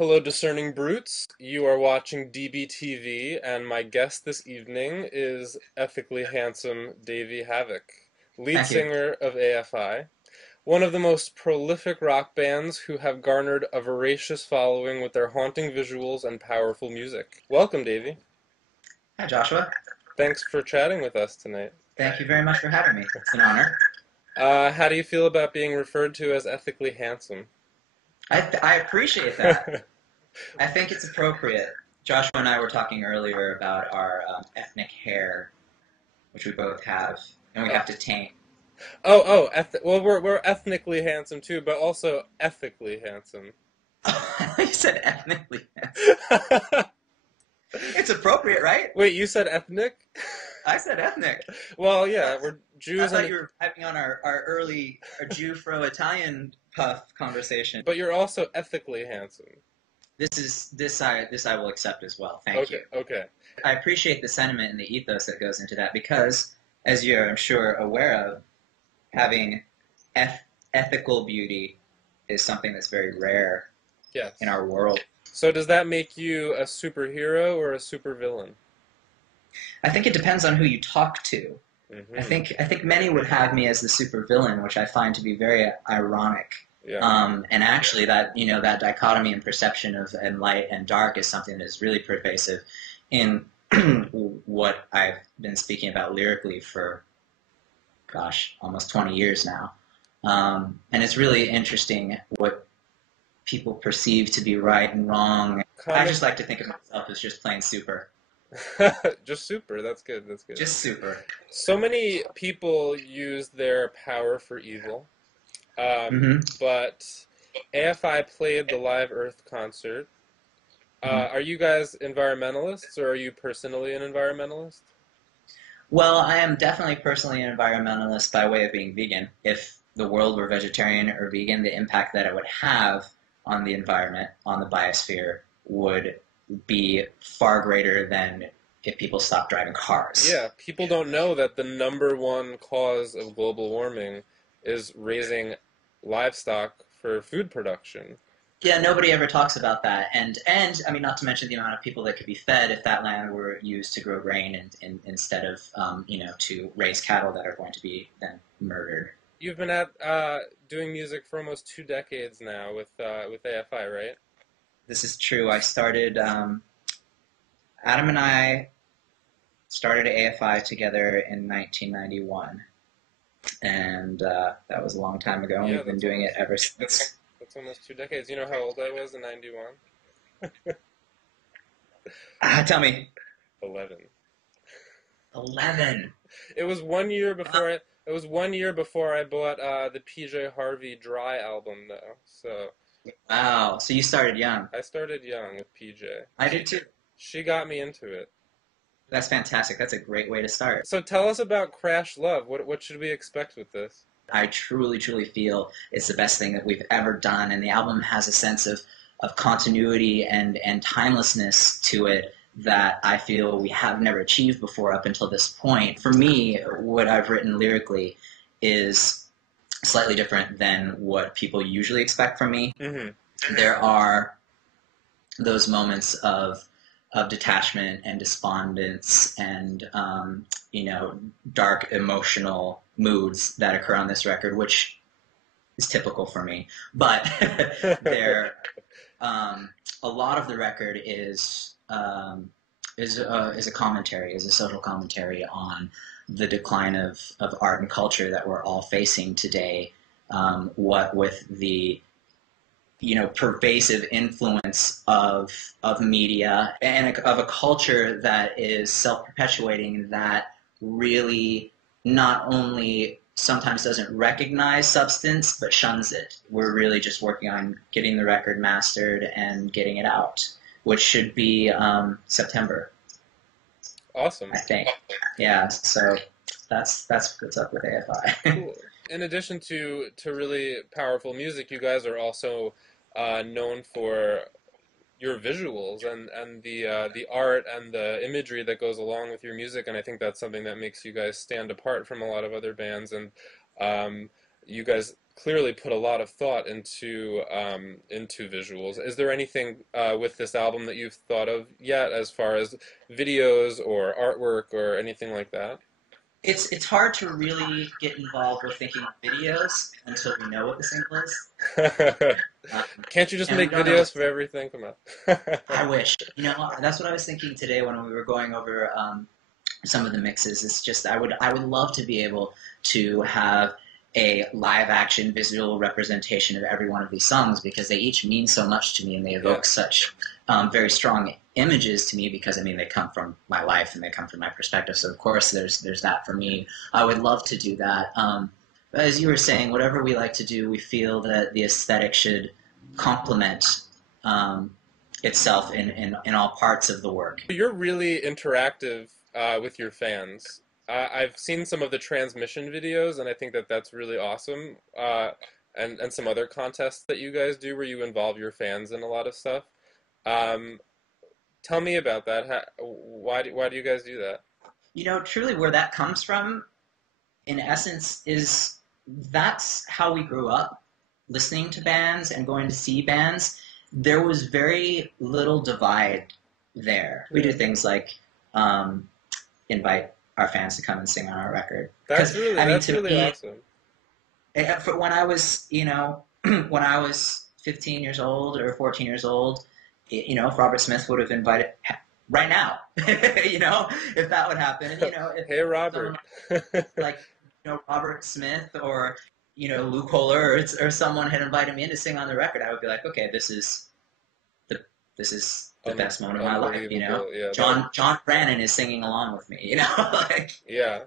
Hello, discerning brutes. You are watching DBTV, and my guest this evening is ethically handsome Davey Havok, lead Thank you. singer of AFI, one of the most prolific rock bands who have garnered a voracious following with their haunting visuals and powerful music. Welcome, Davey. Hi, Joshua. Thanks for chatting with us tonight. Thank you very much for having me. It's an honor. How do you feel about being referred to as ethically handsome? I appreciate that. I think it's appropriate. Joshua and I were talking earlier about our ethnic hair, which we both have, and we Oh, have to tame. well, we're ethnically handsome too, but also ethically handsome. You said ethnically. It's appropriate, right? Wait, you said ethnic? I said ethnic. Well, yeah, Yes. we're I Jews thought and you were having on our early Jew-Fro-Italian puff conversation. but you're also ethically handsome. This I will accept as well. Thank Okay, you. okay. I appreciate the sentiment and the ethos that goes into that because, as you're, I'm sure, aware of, having ethical beauty is something that's very rare in Yes. our world. So does that make you a superhero or a supervillain? I think it depends on who you talk to. Mm-hmm. I think many would have me as the supervillain, which I find to be very ironic. Yeah. And actually, that dichotomy and perception of and light and dark is something that is really pervasive in what I've been speaking about lyrically for, gosh, almost 20 years now. And it's really interesting what people perceive to be right and wrong. I Kind of just like to think of myself as just plain super. just super. That's good. That's good. Just super. So many people use their power for evil. Hmm. But AFI played the Live Earth concert. Hmm. Are you guys environmentalists, or are you personally an environmentalist? Well, I am definitely personally an environmentalist by way of being vegan. If the world were vegetarian or vegan, the impact that it would have on the environment, on the biosphere, would be far greater than if people stopped driving cars. Yeah, people don't know that the number one cause of global warming is raising livestock for food production. Yeah, nobody ever talks about that, and I mean, not to mention the amount of people that could be fed if that land were used to grow grain and instead of to raise cattle that are going to be then murdered. You've been at doing music for almost 2 decades now with AFI, right? This is true. Adam and I started AFI together in 1991, and that was a long time ago, and Yeah, we've been doing it ever that's since. that's almost 2 decades. You know how old I was in '91? Tell me, 11. 11. It was 1 year before I bought the PJ Harvey Dry album though. So Wow. So you started young. I started young with PJ. I did too. She got me into it. That's fantastic. That's a great way to start. So tell us about Crash Love. What should we expect with this? I truly, truly feel it's the best thing that we've ever done, and the album has a sense of continuity and timelessness to it that I feel we have never achieved before up until this point. For me, what I've written lyrically is slightly different than what people usually expect from me. Hmm. There are those moments of detachment and despondence and dark emotional moods that occur on this record, which is typical for me. But there, a lot of the record is a commentary, is a social commentary on the decline of art and culture that we're all facing today. What with the pervasive influence of media and of a culture that is self-perpetuating that really not only sometimes doesn't recognize substance but shuns it. We're really just working on getting the record mastered and getting it out, which should be September, Awesome. I think. Yeah, so that's what's up with AFI. Cool. In addition to really powerful music, you guys are also known for your visuals and the art and the imagery that goes along with your music, and I think that's something that makes you guys stand apart from a lot of other bands. And you guys clearly put a lot of thought into visuals. Is there anything with this album that you've thought of yet, as far as videos or artwork or anything like that? It's hard to really get involved with thinking videos until we know what the single is, um, Can't you just and we make don't know what videos for everything? Come on. I wish. That's what I was thinking today when we were going over some of the mixes. It's just I would love to be able to have a live action visual representation of every one of these songs because they each mean so much to me and they Yeah. evoke such very strong images to me because I mean they come from my life and they come from my perspective. So of course there's that for me. I would love to do that. But as you were saying, whatever we like to do, we feel that the aesthetic should complement um, itself in all parts of the work. You're really interactive with your fans. I've seen some of the transmission videos, and I think that that's really awesome. And some other contests that you guys do where you involve your fans in a lot of stuff. Um, Tell me about that. Why do you guys do that? Truly where that comes from, in essence, is that's how we grew up listening to bands and going to see bands. There was very little divide there. We Yeah. do things like um, invite our fans to come and sing on our record. That's Because, really I mean, that's to really me, awesome. for when I was, when I was 15 years old or 14 years old, if Robert Smith would have invited right now, if that would happen, and Hey, if someone Robert. like Robert Smith or Luke Kohler or someone had invited me in to sing on the record, I would be like, okay, the this is the Un best moment of my life. Unbelievable. Yeah, that John Brannon is singing along with me. Like yeah.